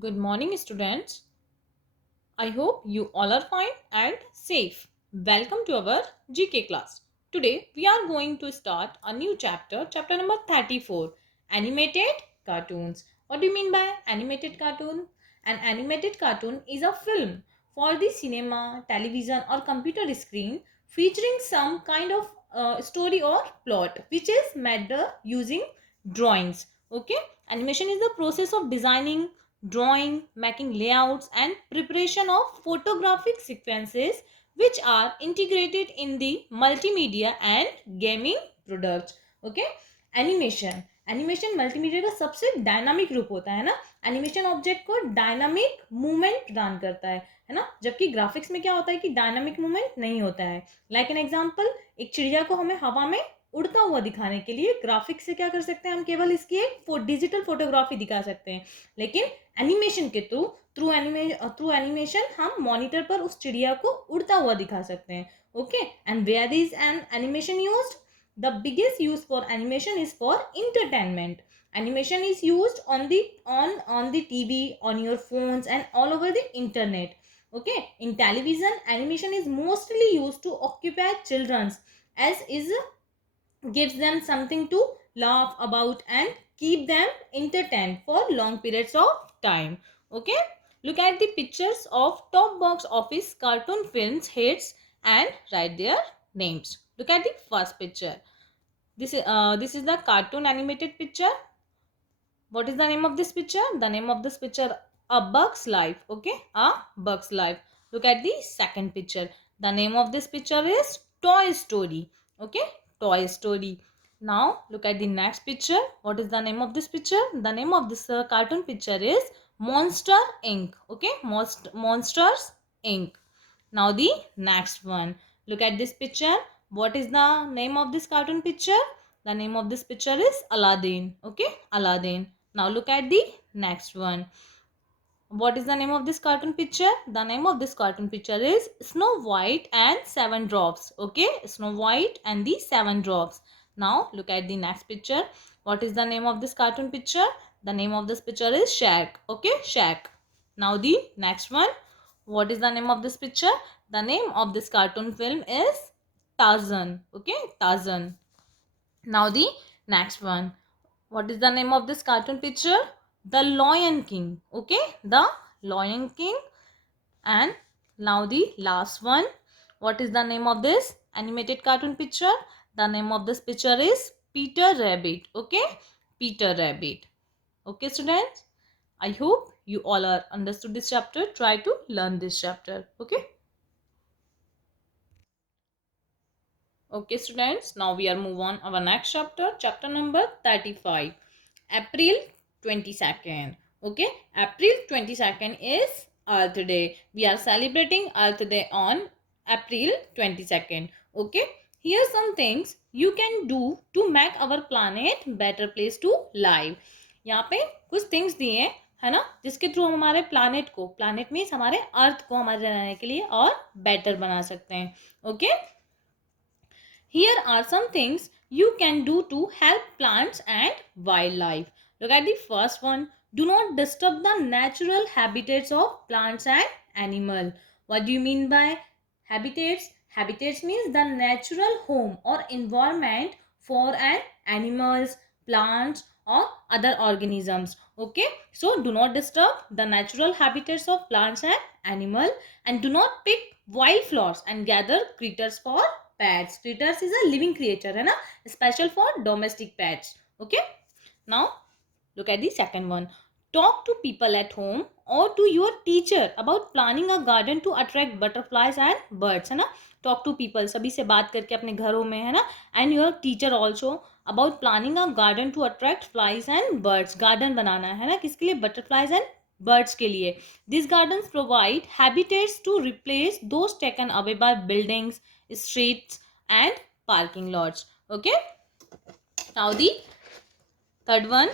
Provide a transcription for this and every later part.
Good morning, students. I hope you all are fine and safe. Welcome to our GK class. Today, we are going to start a new chapter, chapter number 34 Animated Cartoons. What do you mean by animated cartoon? An animated cartoon is a film for the cinema, television, or computer screen featuring some kind of story or plot which is made using drawings. Okay, animation is the process of designing, drawing, making layouts, and preparation of photographic sequences which are integrated in the multimedia and gaming products. Okay, animation animation multimedia का सबसे डायनामिक रूप होता है ना. Animation object को dynamic movement प्रदान करता है ना, जबकि ग्राफिक्स में क्या होता है कि डायनामिक मूवमेंट नहीं होता है. लाइक एन एग्जांपल, एक चिड़िया को हमें हवा में उड़ता हुआ दिखाने के लिए ग्राफिक्स से क्या कर सकते हैं, हम केवल इसकी एक डिजिटल फोटोग्राफी दिखा सकते हैं. लेकिन एनिमेशन के थ्रू थ्रू एनिमेशन हम मॉनिटर पर उस चिड़िया को उड़ता हुआ दिखा सकते हैं. Okay, and where is an animation used? The biggest use for animation is for entertainment. Animation is used on the TV, on your phones, and all over the internet. Okay, in television, animation is mostly used to occupy children's, as is gives them something to laugh about and keep them entertained for long periods of time. Okay, look at the pictures of top box office cartoon films hits and write their names. Look at the first picture. This is the cartoon animated picture. What is the name of this picture? The name of this picture, A Bug's Life. Okay, A Bug's Life. Look at the second picture. The name of this picture is Toy Story. Okay, Toy Story. Now look at the next picture. What is the name of this picture? The name of this cartoon picture is Monster Inc. Okay, Monsters Inc. Now the next one. Look at this picture. What is the name of this cartoon picture? The name of this picture is Aladdin. Okay, Aladdin. Now look at the next one. What is the name of this cartoon picture? The name of this cartoon picture is Snow White and Seven Drops. Okay, Snow White and the Seven Drops. Now look at the next picture. What is the name of this cartoon picture? The name of this picture is Shrek. Okay, Shrek. Now the next one. What is the name of this picture? The name of this cartoon film is Tarzan. Okay, Tarzan. Now the next one. What is the name of this cartoon picture? The Lion King. Okay, the Lion King. And now the last one. What is the name of this animated cartoon picture? The name of this picture is Peter Rabbit. Okay, Peter Rabbit. Okay, students, I hope you all are understood this chapter. Try to learn this chapter. Okay. Okay, students, now we are move on our next chapter, chapter number 35, April 22nd. Okay, April 22nd is Earth Day. We are celebrating Earth Day on April 22nd. Okay, here are some things you can do to make our planet better place to live. यहाँ पे कुछ थिंग्स दिए हैं, है ना, जिसके थ्रू हम हमारे प्लानिट मीन्स हमारे अर्थ को हमारे रहने के लिए और बेटर बना सकते हैं. Okay, here are some things you can do to help plants and wildlife. Look at the first one. Do not disturb the natural habitats of plants and animal. What do you mean by habitats? Habitats means the natural home or environment for an animals, plants or other organisms. Okay, so do not disturb the natural habitats of plants and animal, and do not pick wildflowers and gather critters for pets. Critters is a living creature है ना, special for domestic pets. Okay, now look at the second one. Talk to people at home or to your teacher about planning a garden to attract butterflies and birds, है ना. Talk to people, सभी से बात करके अपने घरों में, है ना, and your teacher also about planning a garden to attract flies and birds. garden बनाना है ना, किसके लिए? butterflies and birds के लिए. These gardens provide habitats to replace those taken away by buildings, streets and parking lots. Okay, now the third one.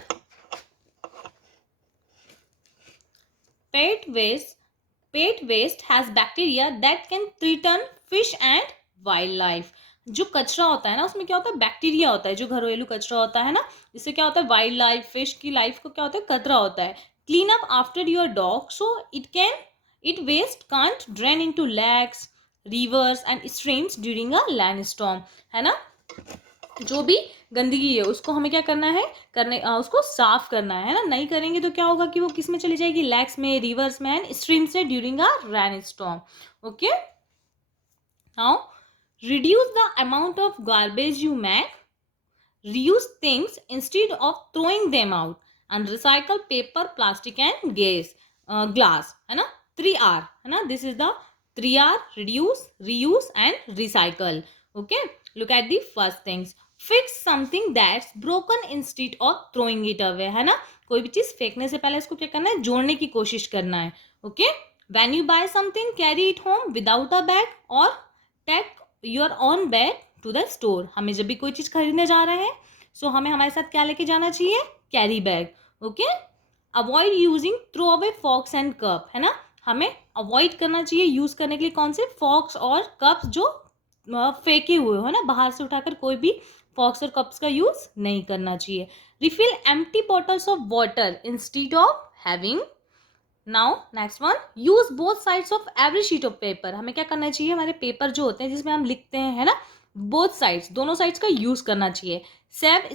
Pet waste has bacteria that can threaten fish and wildlife. जो कचरा होता है ना, उसमें क्या होता है? बैक्टीरिया होता है. जो घरेलू कचरा होता है ना, इससे क्या होता है? वाइल्ड लाइफ, फिश की लाइफ को क्या होता है? खतरा होता है. clean up after your dog so it waste can't drain into lakes, rivers and streams during a landstorm. है ना, जो भी गंदगी है उसको हमें क्या करना है, उसको साफ करना है ना. नहीं करेंगे तो क्या होगा कि वो किस में चली जाएगी, लेक्स में, रिवर्स में एंड स्ट्रीम्स में during a rain storm. Okay, now reduce the amount of garbage you make, reuse things instead of throwing them out, and recycle paper, plastic and glass. है ना, 3R है ना, this is the 3R: reduce, reuse and recycle. Okay, look at the first things. Fix something that's broken instead of throwing it away. है ना, कोई भी चीज फेंकने से पहले इसको क्या करना है, जोड़ने की कोशिश करना है. Okay, when you buy something, carry it home without a bag or take your own bag to the store. हमें जब भी कोई चीज खरीदने जा रहे हैं सो हमें हमारे साथ क्या लेके जाना चाहिए, carry bag. Okay, avoid using throw away forks and cup. है ना, हमें अवॉइड करना चाहिए यूज करने के लिए कौन से, फॉक्स और कप्स जो फेंके हुए हो ना, बाहर से उठाकर कोई भी फॉक्स और कप्स का यूज नहीं करना चाहिए. Refill empty bottles of water instead of having. Now next one, use both sides of every sheet of paper. हमें क्या करना चाहिए, हमारे पेपर जो होते हैं जिसमें हम लिखते हैं, है ना, बोथ साइड्स, दोनों साइड्स का यूज करना चाहिए. Save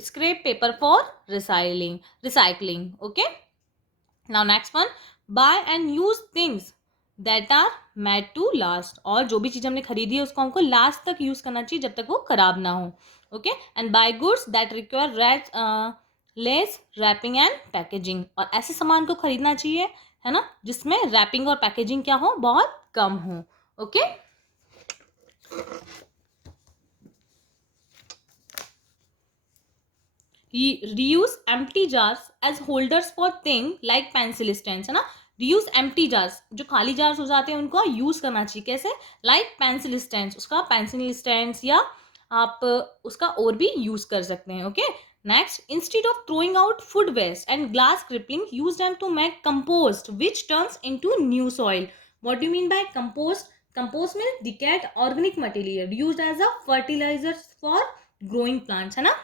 scrap paper for recycling. Okay, now next one, buy and use things that are made to last. और जो भी चीज हमने खरीदी है उसको हमको लास्ट तक यूज करना चाहिए जब तक वो खराब ना हो. Okay, and buy goods that require less wrapping and packaging. और ऐसे सामान को खरीदना चाहिए, है ना, जिसमें रैपिंग और पैकेजिंग क्या हो, बहुत कम हो. Okay, reuse empty jars as holders for thing like pencil stands. है ना, reuse empty jars, जो खाली jars हो जाते हैं उनको यूज करना चाहिए. कैसे, like pencil stands, उसका pencil stands या आप उसका और भी यूज कर सकते हैं. Okay, next, instead of throwing out food waste and grass clipping, use them to make compost which turns into new soil. What do you mean by compost? Compost में decayed organic material used as a fertiliser for growing plants. है ना,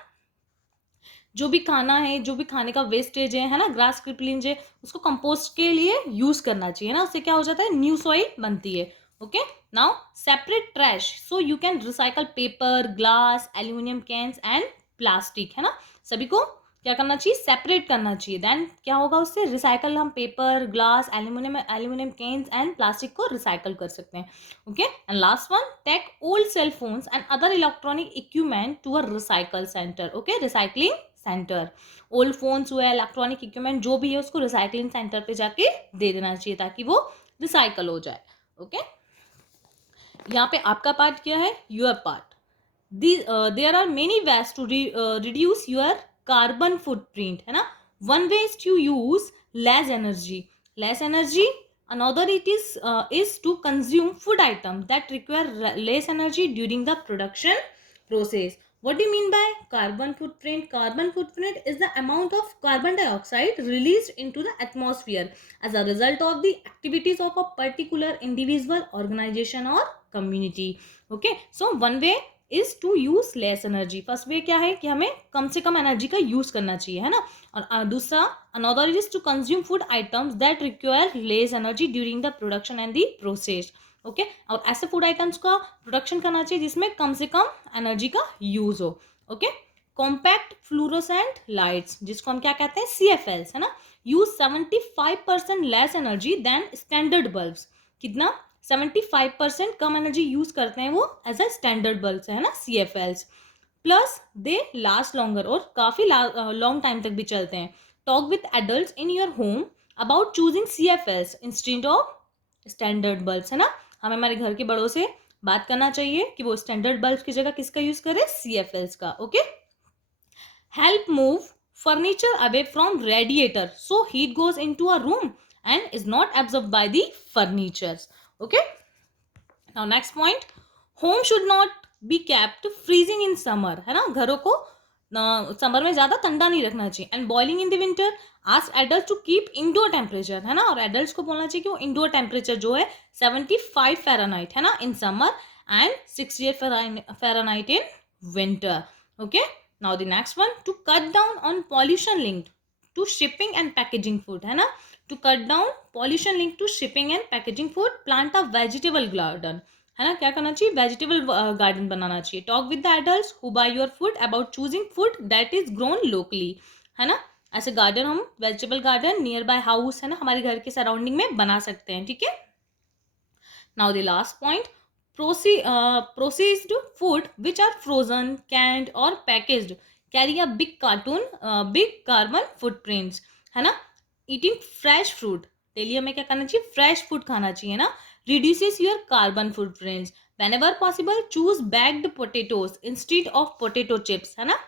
जो भी खाना है, जो भी खाने का वेस्टेज है ना, ग्रास क्रिपलिंग है, उसको कंपोस्ट के लिए यूज करना चाहिए ना, उससे क्या हो जाता है, न्यू सॉइल बनती है. Okay, now separate trash so you can recycle paper, glass, aluminium cans and plastic. है ना, सभी को क्या करना चाहिए, सेपरेट करना चाहिए. देन क्या होगा, उससे रिसाइकल, हम paper, glass, aluminium cans and plastic को रिसाइकल कर सकते हैं. Okay, and last one, take old cell phones and other electronic equipment to a recycle centre. Okay, recycling centre. Old phones हुए, इलेक्ट्रॉनिक इक्विपमेंट जो भी है उसको रिसाइकलिंग सेंटर पे जाके दे देना चाहिए ताकि वो रिसाइकल हो जाए. ओके, यहाँ पे आपका पार्ट क्या है, your part. There are many ways to reduce your carbon footprint. है ना, one way is to use less energy. Another is to consume food items that require less energy during the production process. What do you mean by carbon footprint? Carbon footprint is the amount of carbon dioxide released into the atmosphere as a result of the activities of a particular individual, organization or community. Okay, so one way is to use less energy. First way क्या है कि हमें कम से कम energy का use करना चाहिए, है ना. और दूसरा, another is to consume food items that require less energy during the production and the process. Okay, और ऐसे फूड आइटम्स का प्रोडक्शन करना चाहिए जिसमें कम से कम एनर्जी का यूज हो. ओके, कॉम्पैक्ट फ्लोरोसेंट लाइट्स, जिसको हम क्या कहते हैं, CFLs. है ना, use 75% less energy than standard bulbs. कितना, 75% कम एनर्जी यूज करते हैं वो एज अ स्टैंडर्ड बल्ब है ना, CFLs. प्लस दे लास्ट लॉन्गर, और काफी लॉन्ग टाइम तक भी चलते हैं. Talk with adults in your home about choosing CFLs instead of standard bulbs. है ना, हमें हमारे घर के बड़ों से बात करना चाहिए कि वो स्टैंडर्ड बल्ब की जगह किसका यूज करे, CFLs का. Okay, help move furniture away from radiator so heat goes into a room and is not absorbed by the furnitures. Okay, now next point, home should not be kept freezing in summer. है ना, घरों को समर में ज्यादा ठंडा नहीं रखना चाहिए. And boiling in the winter, ask adults to keep indoor temperature. है ना, और एडल्ट्स को बोलना चाहिए कि वो इंडोर टेम्परेचर जो है 75 फ़ारेनहाइट, है ना, in summer and 68 Fahrenheit in winter. Okay, now the next one, to cut down on pollution linked to shipping and packaging food, है ना. To cut down pollution link to shipping and packaging food, plant a vegetable garden, है ना. क्या करना चाहिए, vegetable garden बनाना चाहिए. Talk with the adults who buy your food about choosing food that is grown locally, है ना. ऐसे गार्डन हम vegetable garden near by house, है ना, हमारे घर के सराउंडिंग में बना सकते हैं. ठीक है. Now the last point, processed food which are frozen, canned or packaged carry a big carbon footprints, है ना. eating fresh fruit, डेली हमें क्या करना चाहिए, फ्रेश फूड खाना चाहिए ना. reduces your carbon footprints. whenever possible choose bagged potatoes instead of potato chips, है ना.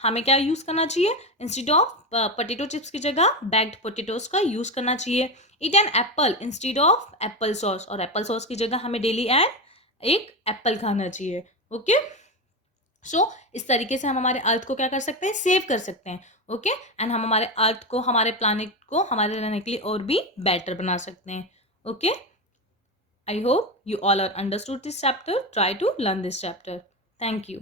हमें क्या यूज करना चाहिए, इंस्टेड ऑफ पोटेटो चिप्स की जगह बैग्ड पोटेटोज का यूज करना चाहिए. Eat an apple instead of Apple sauce, और एप्पल सॉस की जगह हमें डेली एक एप्पल खाना चाहिए. ओके. सो इस तरीके से हम हमारे अर्थ को क्या कर सकते हैं, सेव कर सकते हैं. ओके. एंड हम हमारे अर्थ को, हमारे प्लानिट को हमारे रहने के लिए और भी बेटर बना सकते हैं. Okay. I hope you all are understood this chapter. Try to learn this chapter. Thank you.